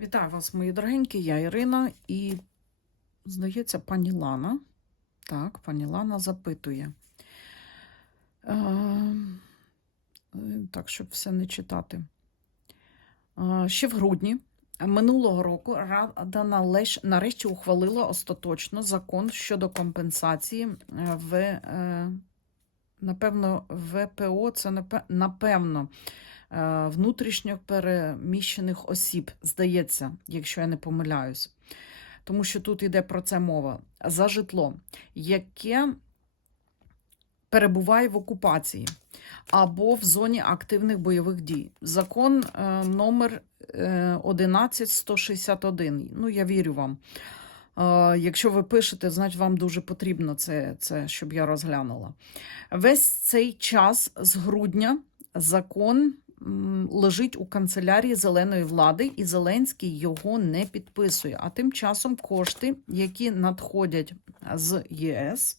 Вітаю вас, мої дорогенькі, я Ірина, і, здається, пані Лана. Так, пані Лана запитує. Е, так, щоб все не читати. Е, ще в грудні минулого року Рада нарешті ухвалила остаточно закон щодо компенсації е, в, е, напевно, ВПО, це напевно внутрішньо переміщених осіб, здається, якщо я не помиляюсь. Тому що тут йде про це мова. За житло, яке перебуває в окупації або в зоні активних бойових дій. Закон е, номер е, 11161. Ну, я вірю вам. Е, Якщо ви пишете, значить вам дуже потрібно це, це, щоб я розглянула. Весь цей час з грудня закон лежить у канцелярії зеленої влади, і Зеленський його не підписує. А тим часом кошти, які надходять з ЄС,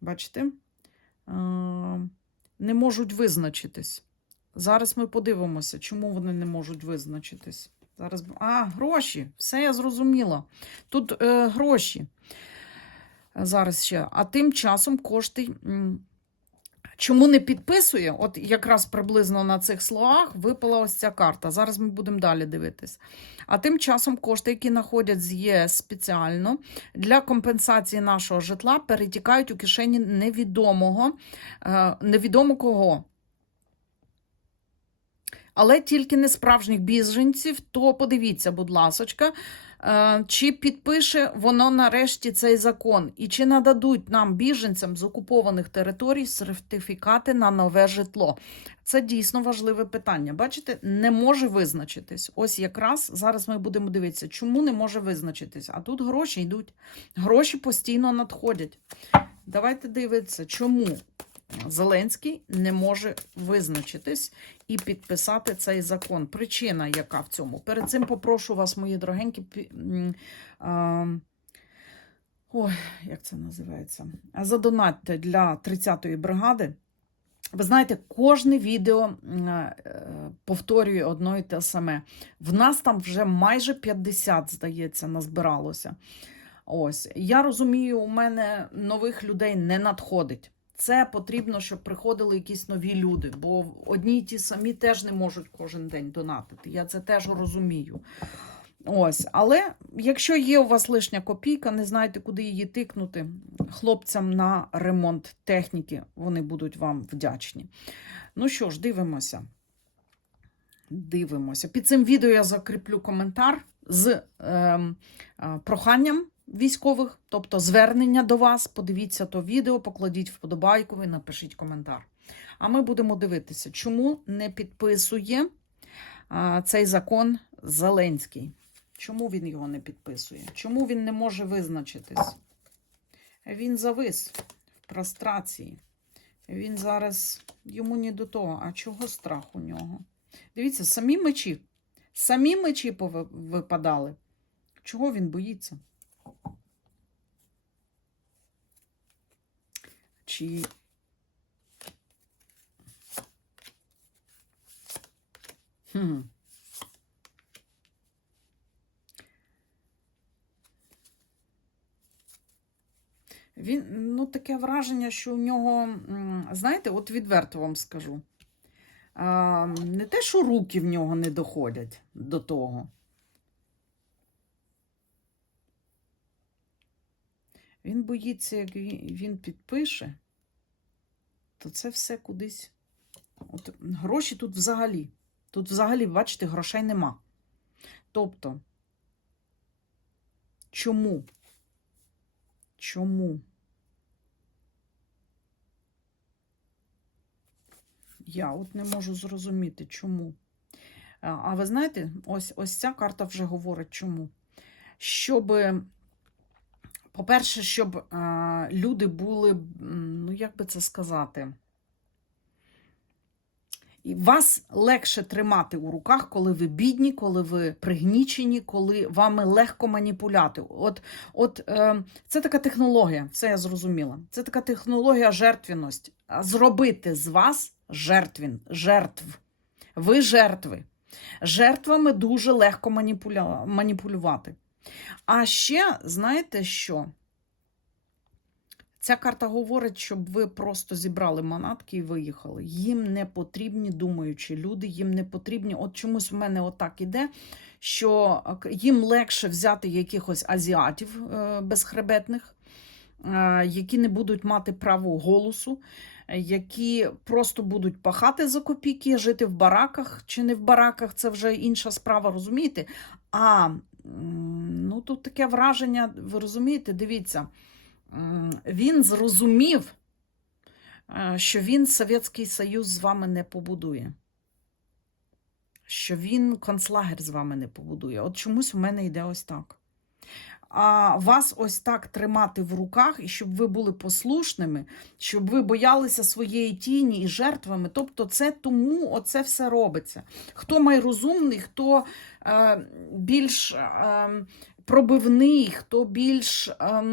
бачите, е, не можуть визначитись. Зараз ми подивимося, чому вони не можуть визначитись. Зараз а, гроші, все я зрозуміла. Тут е, гроші. Зараз ще. А тим часом кошти. Чому не підписує? От якраз приблизно на цих словах випала ось ця карта. Зараз ми будемо далі дивитись. А тим часом кошти, які знаходять з ЄС спеціально для компенсації нашого житла, перетікають у кишені невідомого, е, невідомо кого. Але тільки не справжніх біженців, то подивіться, будь ласочка, е, чи підпише воно нарешті цей закон, і чи нададуть нам біженцям з окупованих територій сертифікати на нове житло. Це дійсно важливе питання. Бачите, не може визначитись. Ось якраз зараз ми будемо дивитися, чому не може визначитись. А тут гроші йдуть. Гроші постійно надходять. Давайте дивитися, чому Зеленський не може визначитись і підписати цей закон. Причина, яка в цьому. Перед цим попрошу вас, мої дорогенькі, ой, як це називається? Задонатьте для 30-ї бригади. Ви знаєте, кожне відео е, повторює одно і те саме. В нас там вже майже 50, здається, назбиралося. Ось я розумію, у мене нових людей не надходить. Це потрібно, щоб приходили якісь нові люди, бо одні й ті самі теж не можуть кожен день донатити. Я це теж розумію. Ось, але якщо є у вас лишня копійка, не знаєте, куди її тикнути, хлопцям на ремонт техніки вони будуть вам вдячні. Ну що ж, дивимося. Дивимося. Під цим відео я закріплю коментар з ем, е, проханням військових, тобто звернення до вас. Подивіться то відео, покладіть вподобайку і напишіть коментар. А ми будемо дивитися, чому не підписує а, цей закон Зеленський. Чому він його не підписує? Чому він не може визначитись? Він завис в прострації. Він зараз йому не до того. А чого страх у нього? Дивіться, самі мечі. Самі мечі випадали. Чого він боїться? Чи Хм. Він, ну, таке враження, що у нього, знаєте, от відверто вам скажу. Не те, що руки в нього не доходять до того. Він боїться, як він підпише, то це все кудись. От гроші тут взагалі. Тут взагалі, бачите, грошей нема. Тобто, чому? Чому? Я от не можу зрозуміти, чому. А ви знаєте, ось, ось ця карта вже говорить чому. Щоб, по-перше, щоб а, люди були, ну як би це сказати, і вас легше тримати у руках, коли ви бідні, коли ви пригнічені, коли вами легко маніпуляти. От, от е, це така технологія, це я зрозуміла. Це така технологія жертвіності. Зробити з вас жертвін, жертв. Ви жертви. Жертвами дуже легко маніпуля... маніпулювати. А ще, знаєте що? Ця карта говорить, щоб ви просто зібрали манатки і виїхали. Їм не потрібні думаючі люди, їм не потрібні. От чомусь в мене отак іде, що е, їм легше взяти якихось азіатів е, безхребетних, е, які не будуть мати право голосу, які просто будуть пахати за копійки, жити в бараках чи не в бараках, це вже інша справа, розумієте? А ну тут таке враження, ви розумієте, дивіться. Він зрозумів, е, що він Совєтський Союз з вами не побудує. Що він концлагер з вами не побудує. От чомусь у мене йде ось так. А вас ось так тримати в руках, і щоб ви були послушними, щоб ви боялися своєї тіні і жертвами. Тобто, це тому оце все робиться. Хто майрозумний, хто е, більш е, пробивний, хто більш. Е,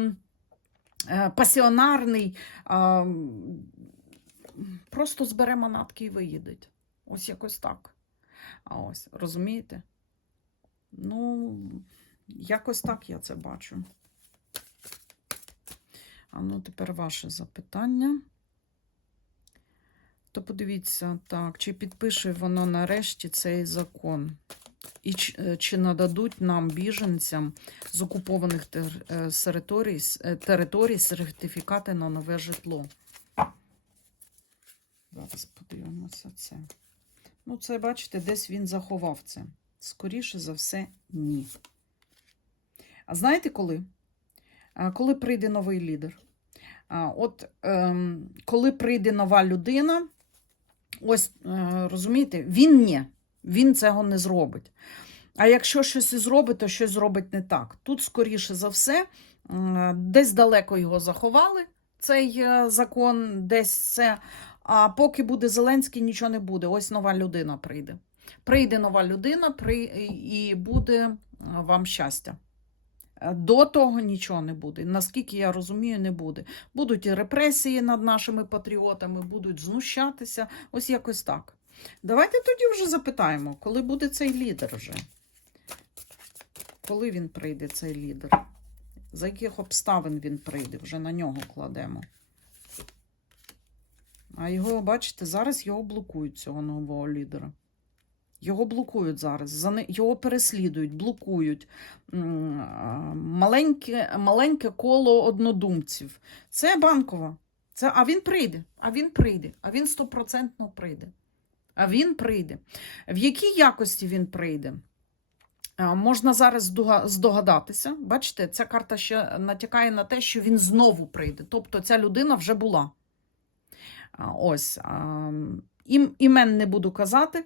е, пасіонарний, а, просто збере манатки і виїде. Ось якось так. А ось, розумієте? Ну, якось так я це бачу. А ну, тепер ваше запитання. То подивіться, так, чи підпише воно нарешті цей закон? І чи, е, чи нададуть нам, біженцям з окупованих тер, е, територій, е, територій сертифікати на нове житло? Зараз подивимося це. Ну, це, бачите, десь він заховав це. Скоріше за все, ні. А знаєте коли? Коли прийде новий лідер. От ем, коли прийде нова людина, ось е, розумієте, він ні, він цього не зробить. А якщо щось і зробить, то щось зробить не так. Тут, скоріше за все, десь далеко його заховали, цей е, закон, десь це. А поки буде Зеленський, нічого не буде. Ось нова людина прийде. Прийде нова людина і буде е, вам щастя. Е, До того нічого не буде. Наскільки я розумію, не буде. Будуть репресії над нашими патріотами, будуть знущатися. Ось якось так. Давайте тоді вже запитаємо, коли буде цей лідер вже. Коли він прийде, цей лідер? За яких обставин він прийде? Вже на нього кладемо. А його, бачите, зараз його блокують, цього нового лідера. Його блокують зараз, його переслідують, блокують. Маленьке, маленьке коло однодумців. Це банкова. Це, а він прийде, а він прийде, а він стопроцентно прийде. А він прийде. В якій якості він прийде? Можна зараз здогадатися. Бачите, ця карта ще натякає на те, що він знову прийде. Тобто ця людина вже була. Ось. ім- Імен не буду казати,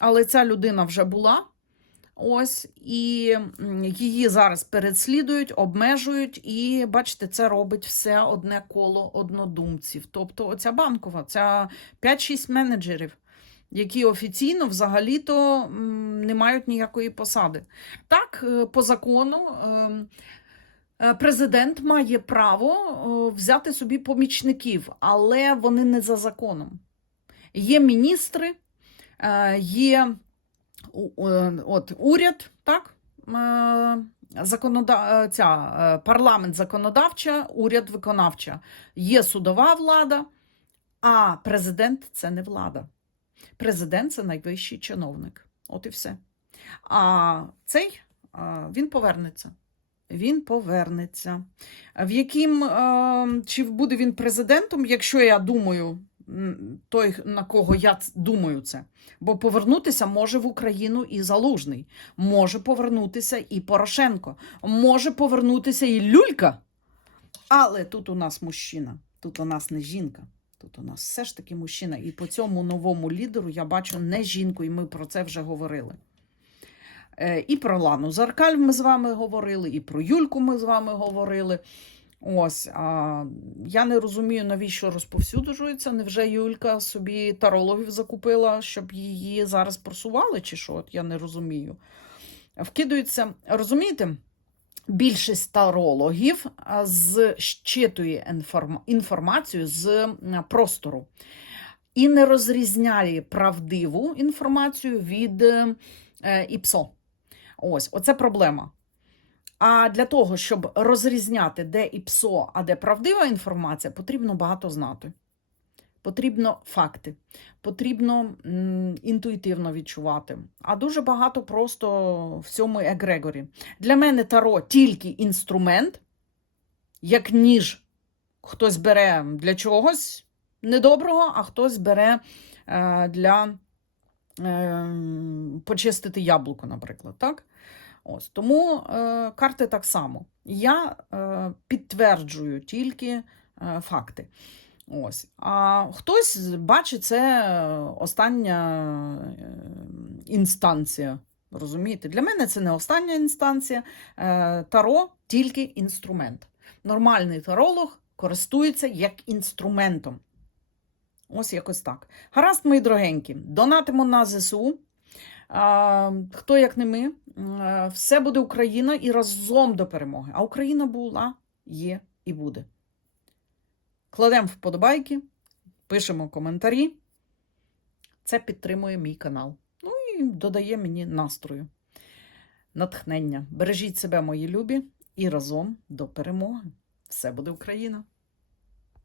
але ця людина вже була. Ось, і її зараз переслідують, обмежують, і бачите, це робить все одне коло однодумців. Тобто, оця банкова, ця 5-6 менеджерів, які офіційно взагалі-то не мають ніякої посади. Так, е, по закону. ем, е, Президент має право е, взяти собі помічників, але вони не за законом. Є міністри, є е, от, уряд, так? е, Законода... е, ця, парламент законодавча, уряд виконавча. Є судова влада, а президент це не влада. Президент це найвищий чиновник. От і все. А цей він повернеться. Він повернеться. В яким чи буде він президентом, якщо я думаю, той, на кого я думаю це. Бо повернутися може в Україну і Залужний, може повернутися і Порошенко, може повернутися і Люлька. Але тут у нас мужчина, тут у нас не жінка. Тут у нас все ж таки мужчина. І по цьому новому лідеру я бачу не жінку, і ми про це вже говорили. Е, І про Лану Заркаль ми з вами говорили, і про Юльку ми з вами говорили. Ось, а, я не розумію, навіщо розповсюджується. Невже Юлька собі тарологів закупила, щоб її зараз просували, чи що? Я не розумію. Вкидується, розумієте? Більшість тарологів зчитує інформ- інформацію з простору. і не розрізняє правдиву інформацію від е, ІПСО. Ось, оце проблема. А для того, щоб розрізняти, де ІПСО, а де правдива інформація, потрібно багато знати. Потрібно факти, потрібно інтуїтивно відчувати. А дуже багато просто в цьому егрегорі. Для мене таро тільки інструмент, як ніж. Хтось бере для чогось недоброго, а хтось бере е, для е, почистити яблуко, наприклад. Так? Ось. Тому е, карти так само. Я е, підтверджую тільки е, факти. Ось. А хтось бачить це остання е, інстанція. Розумієте? Для мене це не остання інстанція. Е, Таро тільки інструмент. Нормальний таролог користується як інструментом. Ось якось так. Гаразд, мої дорогенькі, донатимо на ЗСУ. Хто як не ми, Е, все буде Україна і разом до перемоги. А Україна була, є і буде. Кладемо вподобайки, пишемо коментарі. Це підтримує мій канал. Ну і додає мені настрою, натхнення. Бережіть себе, мої любі, і разом до перемоги. Все буде Україна!